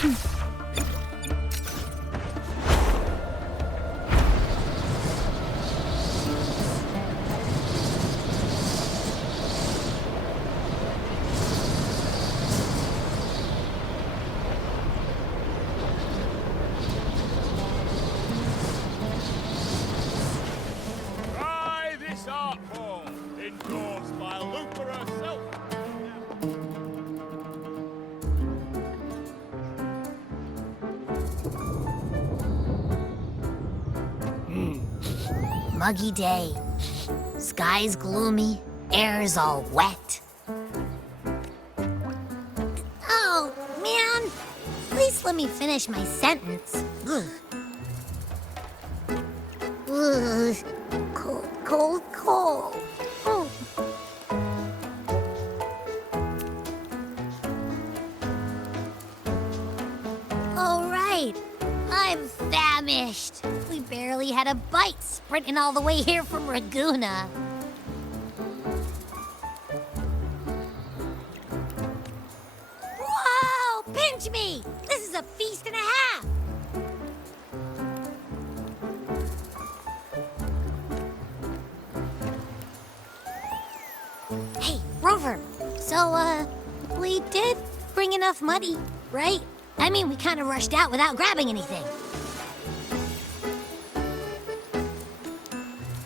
Try this art form, endorsed by Lupa herself. Muggy day. Sky's gloomy, air's all wet. Oh, man. Please let me finish my sentence. Ugh. Ugh. Cold, cold, cold. Oh. All right. I'm famished. We barely had a bite sprinting all the way here from Raguna. Whoa! Pinch me! This is a feast and a half! Hey, Rover. So, we did bring enough money, right? I mean, we kind of rushed out without grabbing anything.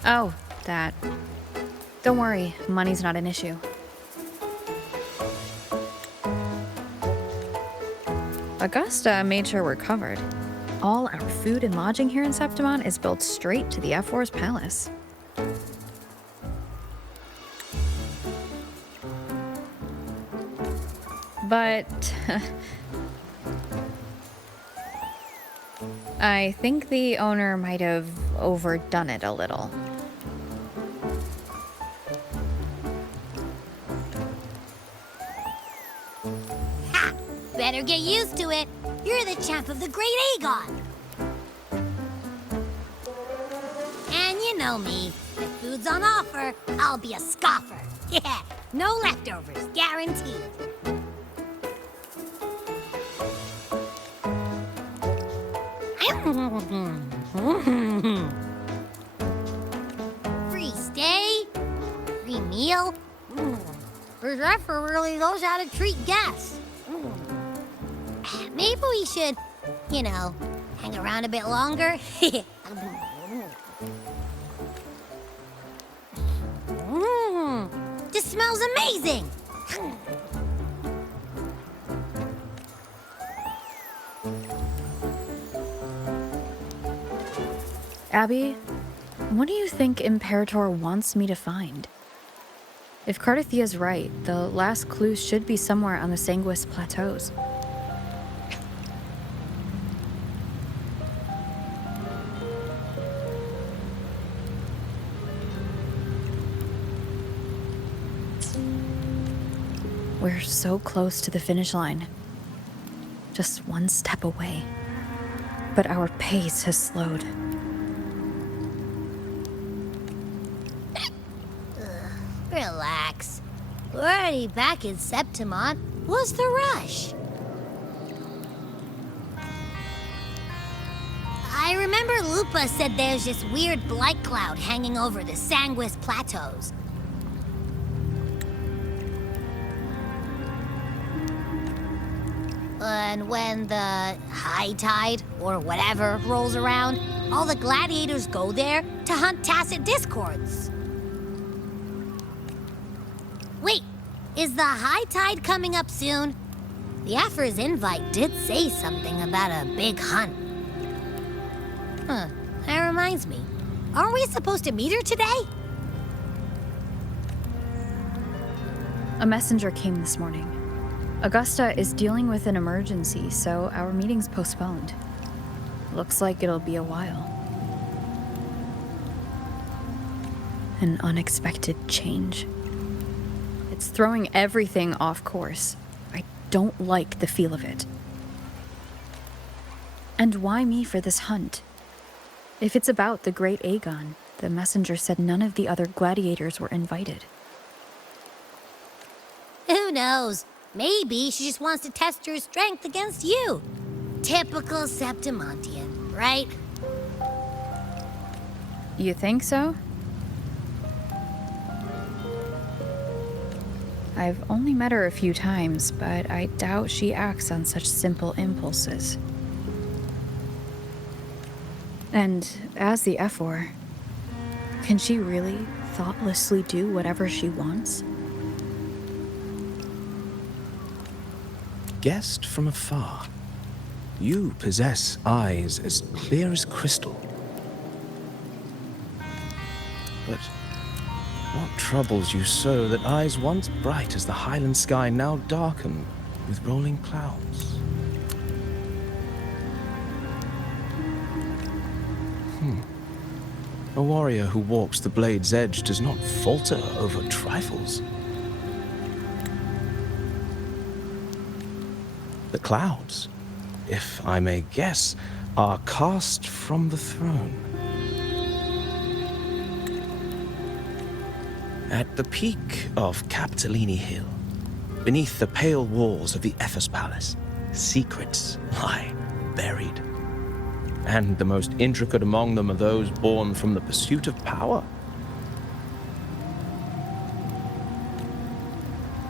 Oh, that. Don't worry, money's not an issue. Augusta made sure we're covered. All our food and lodging here in Septimon is built straight to the F4's palace. But I think the owner might have overdone it a little. Ha! Better get used to it. You're the champ of the Great Aegon. And you know me. If food's on offer, I'll be a scoffer. Yeah, no leftovers, guaranteed. Free stay? Free meal? The Zephyr really knows how to treat guests. Maybe we should, you know, hang around a bit longer. This smells amazing! Abby, what do you think Imperator wants me to find? If Cardathia's right, the last clue should be somewhere on the Sanguis Plateaus. We're so close to the finish line. Just one step away. But our pace has slowed. Relax. We're already back in Septimon. What's the rush? I remember Lupa said there's this weird blight cloud hanging over the Sanguis Plateaus. And when the high tide, or whatever, rolls around, all the gladiators go there to hunt tacit discords. Wait, is the high tide coming up soon? The Aphra's invite did say something about a big hunt. Huh, that reminds me. Aren't we supposed to meet her today? A messenger came this morning. Augusta is dealing with an emergency, so our meeting's postponed. Looks like it'll be a while. An unexpected change. It's throwing everything off course. I don't like the feel of it. And why me for this hunt? If it's about the Great Aegon, the messenger said none of the other gladiators were invited. Who knows? Maybe she just wants to test her strength against you. Typical Septimontian, right? You think so? I've only met her a few times, but I doubt she acts on such simple impulses. And as the F4, can she really thoughtlessly do whatever she wants? Guessed from afar, you possess eyes as clear as crystal. But what troubles you so that eyes once bright as the highland sky now darken with rolling clouds? A warrior who walks the blade's edge does not falter over trifles. The clouds, if I may guess, are cast from the throne. At the peak of Capitolini Hill, beneath the pale walls of the Ephes Palace, secrets lie buried. And the most intricate among them are those born from the pursuit of power.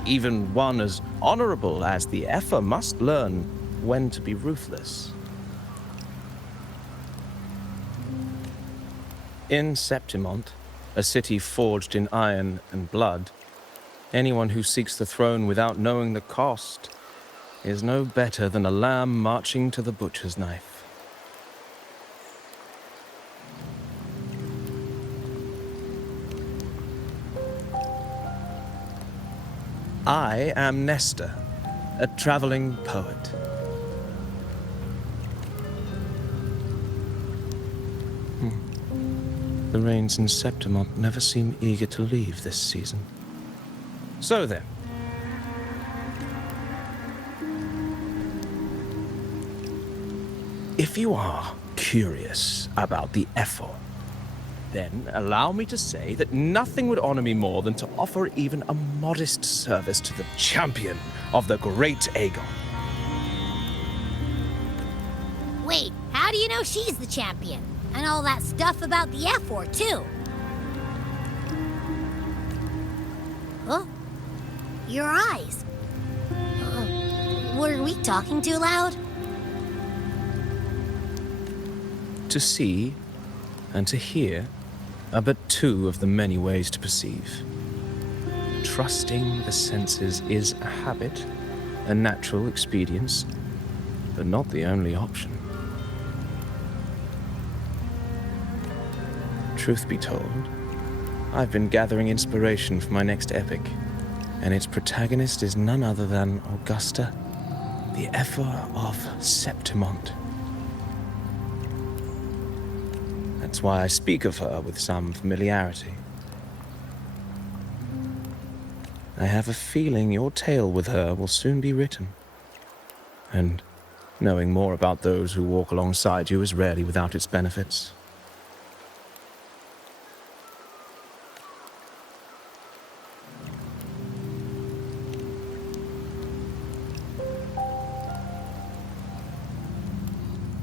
Even one as honorable as the Epher must learn when to be ruthless. In Septimont, a city forged in iron and blood, anyone who seeks the throne without knowing the cost is no better than a lamb marching to the butcher's knife. I am Nestor, a traveling poet. The rains in Septimont never seem eager to leave this season. So then. If you are curious about the effort, then allow me to say that nothing would honor me more than to offer even a modest service to the champion of the great Aegon. Wait, how do you know she's the champion? And all that stuff about the F4, too? Oh, your eyes. Were we talking too loud? To see and to hear are but two of the many ways to perceive. Trusting the senses is a habit, a natural expedience, but not the only option. Truth be told, I've been gathering inspiration for my next epic, and its protagonist is none other than Augusta, the Epher of Septimont. That's why I speak of her with some familiarity. I have a feeling your tale with her will soon be written. And knowing more about those who walk alongside you is rarely without its benefits.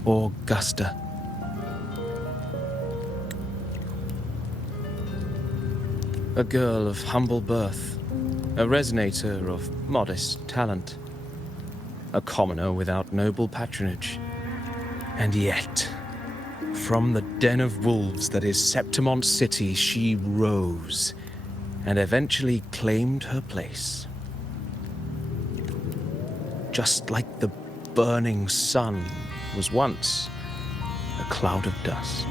Augusta. A girl of humble birth, a resonator of modest talent, a commoner without noble patronage. And yet, from the den of wolves that is Septimont City, she rose and eventually claimed her place. Just like the burning sun was once a cloud of dust.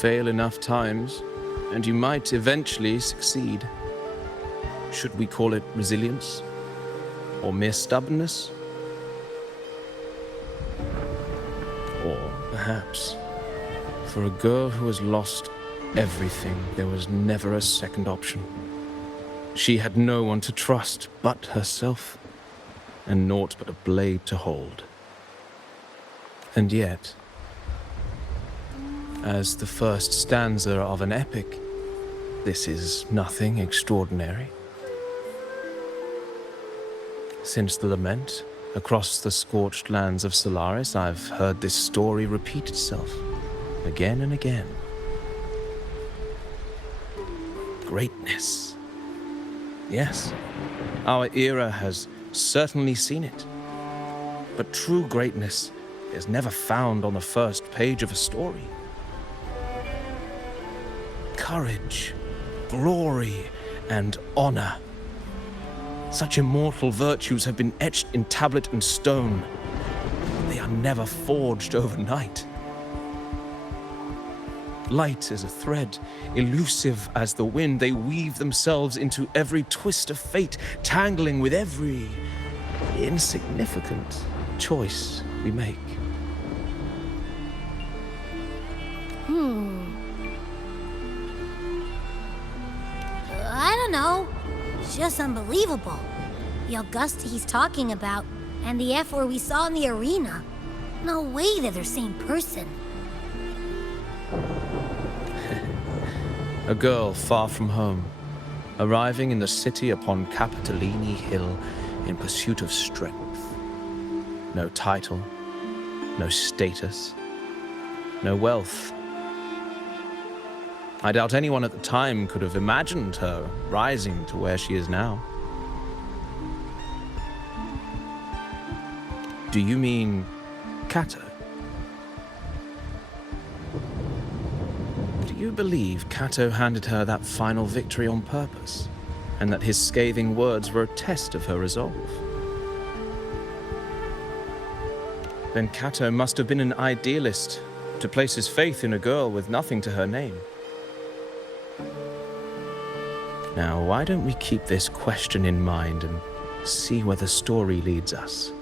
fail enough times, and you might eventually succeed. Should we call it resilience? Or mere stubbornness? Or perhaps, for a girl who has lost everything, there was never a second option. She had no one to trust but herself, and naught but a blade to hold. And yet, as the first stanza of an epic, this is nothing extraordinary. Since the lament, across the scorched lands of Solaris, I've heard this story repeat itself, again and again. Greatness. Yes, our era has certainly seen it. But true greatness is never found on the first page of a story. Courage, glory, and honor. Such immortal virtues have been etched in tablet and stone. They are never forged overnight. Light as a thread, elusive as the wind, they weave themselves into every twist of fate, tangling with every insignificant choice we make. I don't know. It's just unbelievable. The Augusta he's talking about, and the F-word we saw in the arena. No way they're the same person. A girl far from home, arriving in the city upon Capitolini Hill in pursuit of strength. No title, no status, no wealth. I doubt anyone at the time could have imagined her rising to where she is now. Do you mean Cato? Do you believe Cato handed her that final victory on purpose, and that his scathing words were a test of her resolve? Then Cato must have been an idealist to place his faith in a girl with nothing to her name. Now, why don't we keep this question in mind and see where the story leads us?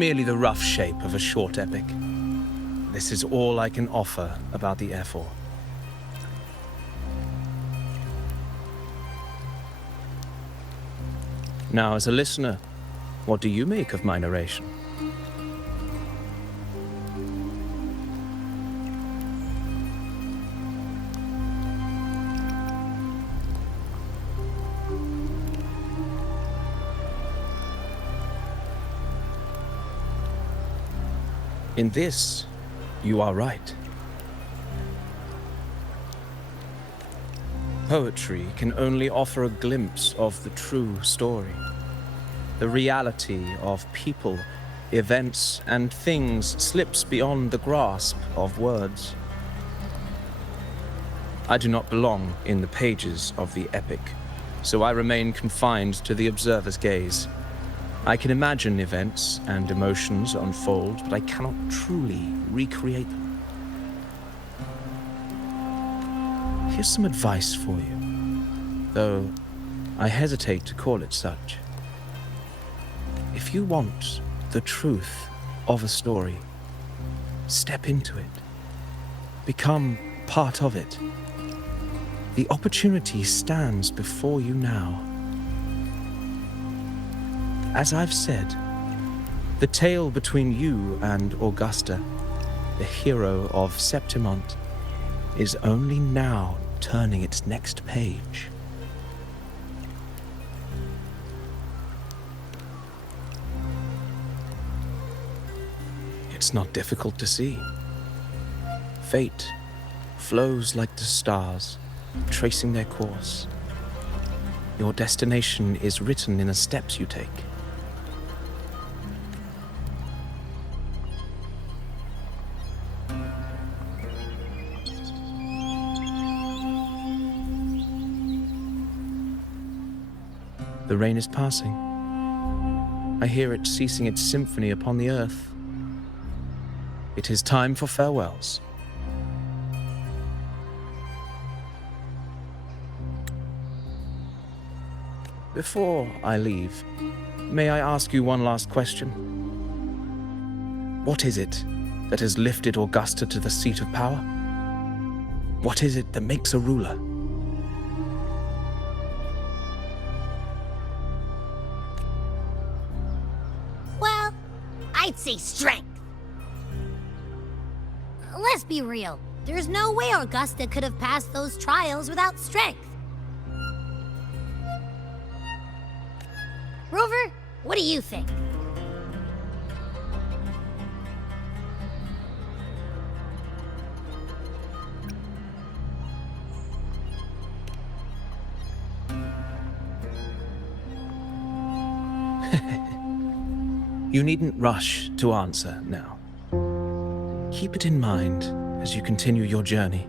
merely the rough shape of a short epic. This is all I can offer about the F4. Now, as a listener, what do you make of my narration? In this, you are right. Poetry can only offer a glimpse of the true story. The reality of people, events, and things slips beyond the grasp of words. I do not belong in the pages of the epic, so I remain confined to the observer's gaze. I can imagine events and emotions unfold, but I cannot truly recreate them. Here's some advice for you, though I hesitate to call it such. If you want the truth of a story, step into it. Become part of it. The opportunity stands before you now. As I've said, the tale between you and Augusta, the hero of Septimont, is only now turning its next page. It's not difficult to see. Fate flows like the stars, tracing their course. Your destination is written in the steps you take. The rain is passing. I hear it ceasing its symphony upon the earth. It is time for farewells. Before I leave, may I ask you one last question? What is it that has lifted Augusta to the seat of power? What is it that makes a ruler? Well, I'd say strength. Let's be real. There's no way Augusta could have passed those trials without strength. Rover, what do you think? You needn't rush to answer now. Keep it in mind as you continue your journey.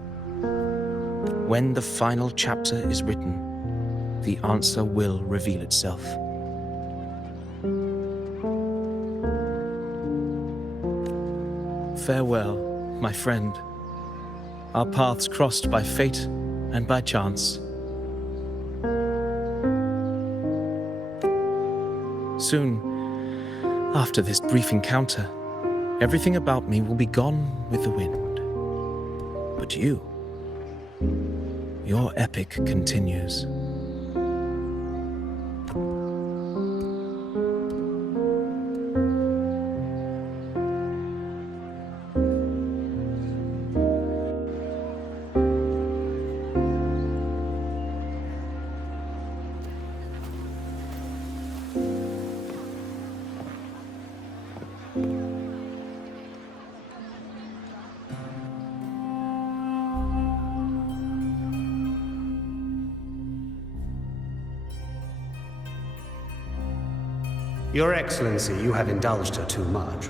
When the final chapter is written, the answer will reveal itself. Farewell, my friend. Our paths crossed by fate and by chance. Soon, after this brief encounter, everything about me will be gone with the wind. But you, your epic continues. Your Excellency, you have indulged her too much.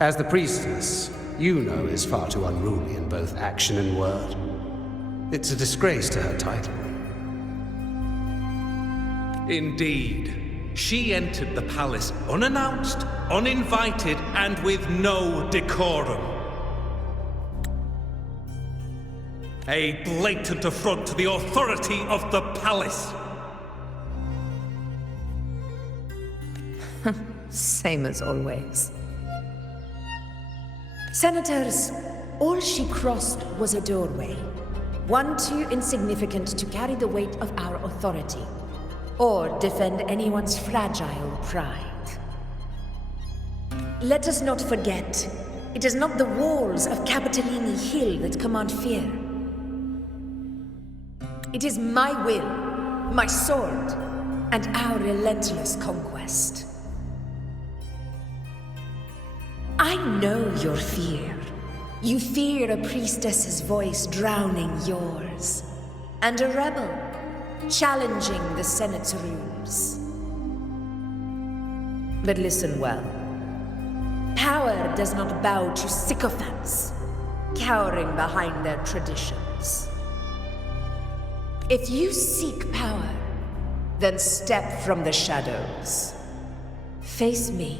As the priestess, you know is far too unruly in both action and word. It's a disgrace to her title. Indeed. She entered the palace unannounced, uninvited, and with no decorum. A blatant affront to the authority of the palace. Same as always. Senators, all she crossed was a doorway. One too insignificant to carry the weight of our authority, or defend anyone's fragile pride. Let us not forget, it is not the walls of Capitolini Hill that command fear. It is my will, my sword, and our relentless conquest. I know your fear. You fear a priestess's voice drowning yours, and a rebel challenging the Senate's rules. But listen well. Power does not bow to sycophants, cowering behind their traditions. If you seek power, then step from the shadows. Face me,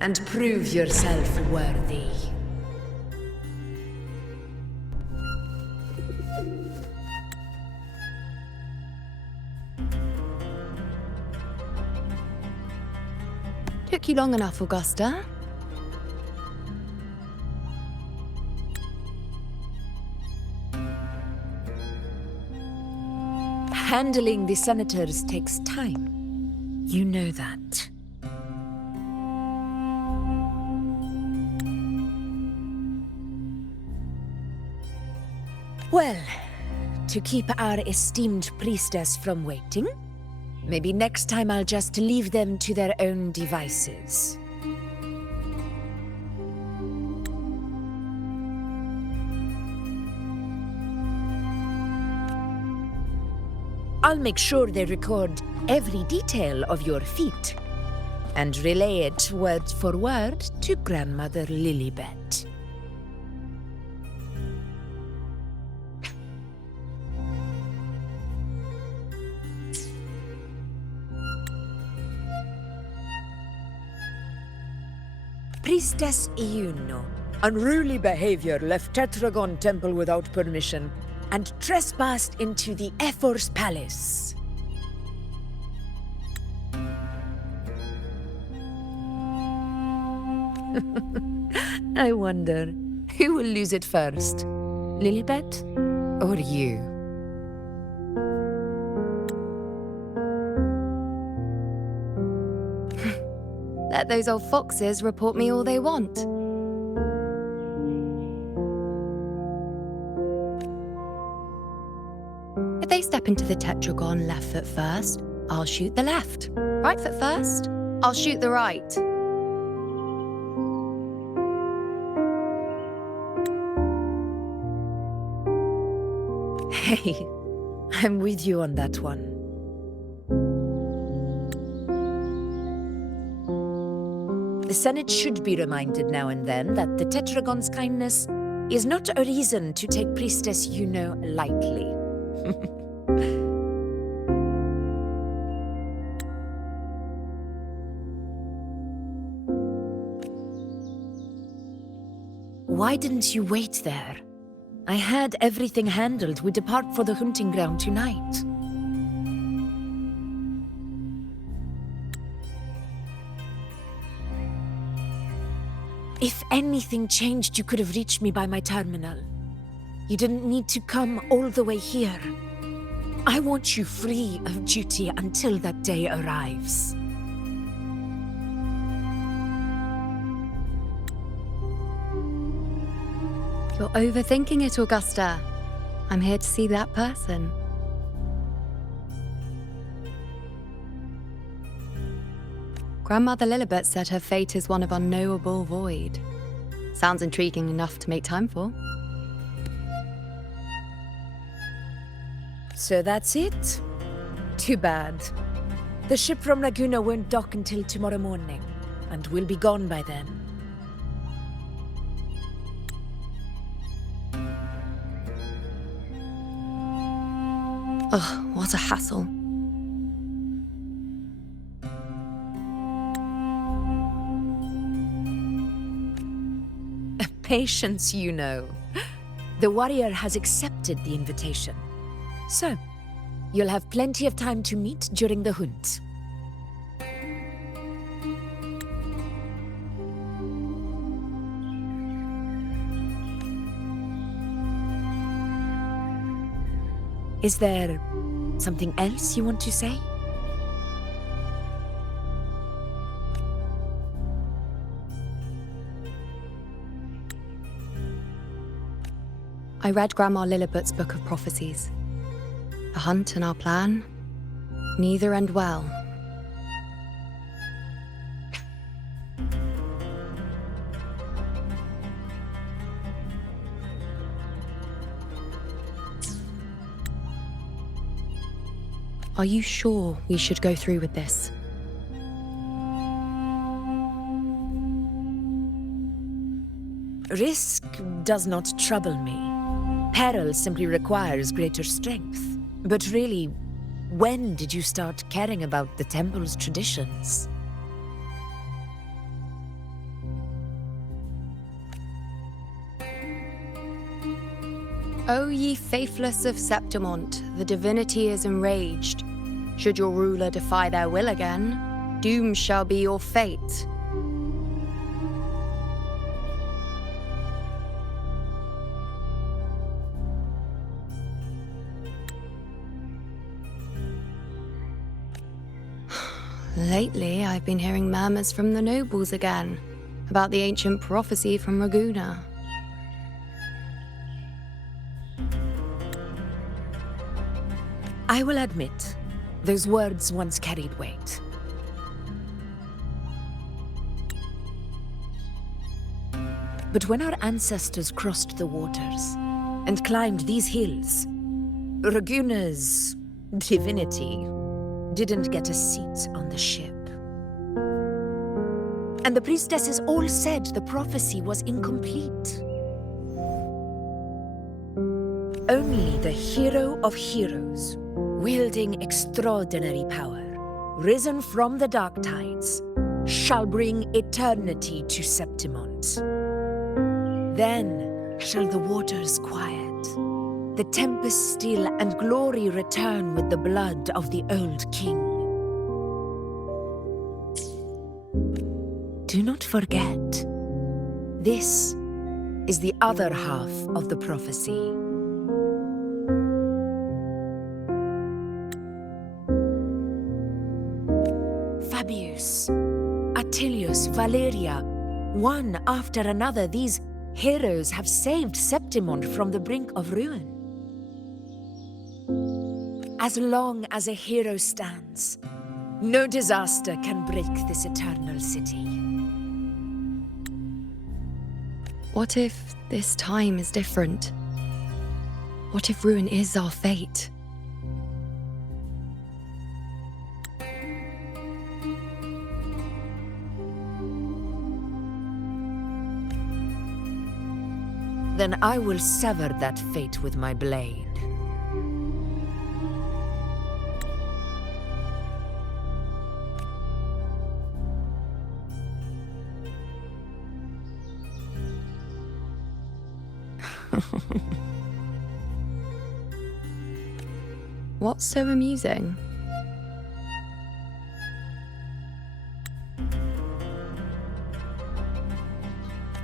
and prove yourself worthy. Took you long enough, Augusta. Handling the senators takes time. You know that. Well, to keep our esteemed priestess from waiting, maybe next time I'll just leave them to their own devices. I'll make sure they record every detail of your feat and relay it word for word to Grandmother Lilibet. Priestess Iuno. Unruly behavior left Tetragon Temple without permission and trespassed into the Ephor's palace. I wonder, who will lose it first? Lilibet or you? Let those old foxes report me all they want. If they step into the tetragon left foot first, I'll shoot the left. Right foot first, I'll shoot the right. Hey, I'm with you on that one. The Senate should be reminded now and then that the Tetragon's kindness is not a reason to take Priestess Yuno lightly. Why didn't you wait there? I had everything handled. We depart for the hunting ground tonight. If anything changed, you could have reached me by my terminal. You didn't need to come all the way here. I want you free of duty until that day arrives. You're overthinking it, Augusta. I'm here to see that person. Grandmother Lilibet said her fate is one of unknowable void. Sounds intriguing enough to make time for. So that's it? Too bad. The ship from Laguna won't dock until tomorrow morning, and we'll be gone by then. Ugh, what a hassle. Patience, you know. The warrior has accepted the invitation. So, you'll have plenty of time to meet during the hunt. Is there something else you want to say? I read Grandma Lilliput's Book of Prophecies. The hunt and our plan, neither end well. Are you sure we should go through with this? Risk does not trouble me. Peril simply requires greater strength. But really, when did you start caring about the temple's traditions? O ye faithless of Septimont, the divinity is enraged. Should your ruler defy their will again, doom shall be your fate. Lately, I've been hearing murmurs from the nobles again, about the ancient prophecy from Raguna. I will admit, those words once carried weight. But when our ancestors crossed the waters and climbed these hills, Raguna's divinity didn't get a seat on the ship. And the priestesses all said the prophecy was incomplete. Only the hero of heroes, wielding extraordinary power, risen from the dark tides, shall bring eternity to Septimont. Then shall the waters quiet, the tempest still, and glory return with the blood of the old king. Do not forget, this is the other half of the prophecy. Fabius, Attilius, Valeria, one after another, these heroes have saved Septimont from the brink of ruin. As long as a hero stands, no disaster can break this eternal city. What if this time is different? What if ruin is our fate? Then I will sever that fate with my blade. What's so amusing?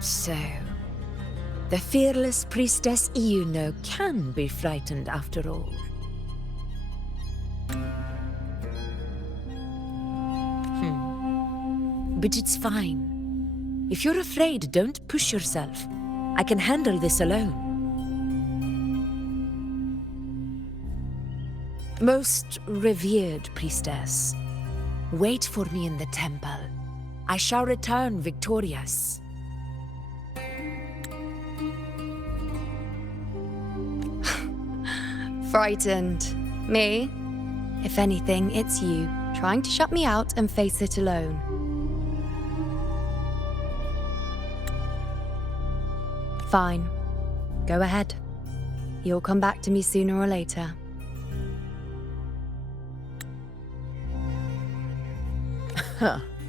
So, the fearless priestess Iuno can be frightened after all. But it's fine. If you're afraid, don't push yourself. I can handle this alone. Most revered priestess, wait for me in the temple. I shall return victorious. Frightened. Me? If anything, it's you, trying to shut me out and face it alone. Fine. Go ahead. You'll come back to me sooner or later.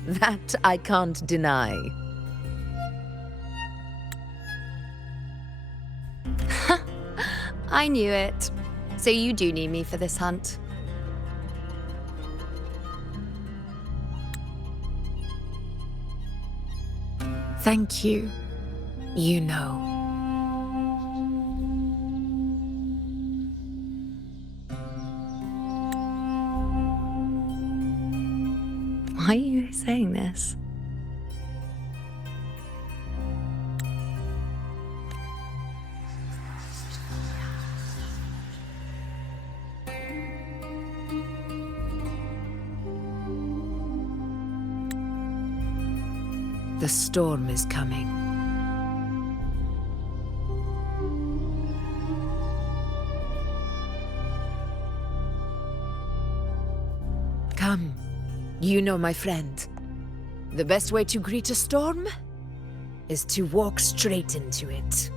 That I can't deny. I knew it. So you do need me for this hunt. Thank you. You know. Why are you saying this? The storm is coming. Come. You know, my friend, the best way to greet a storm is to walk straight into it.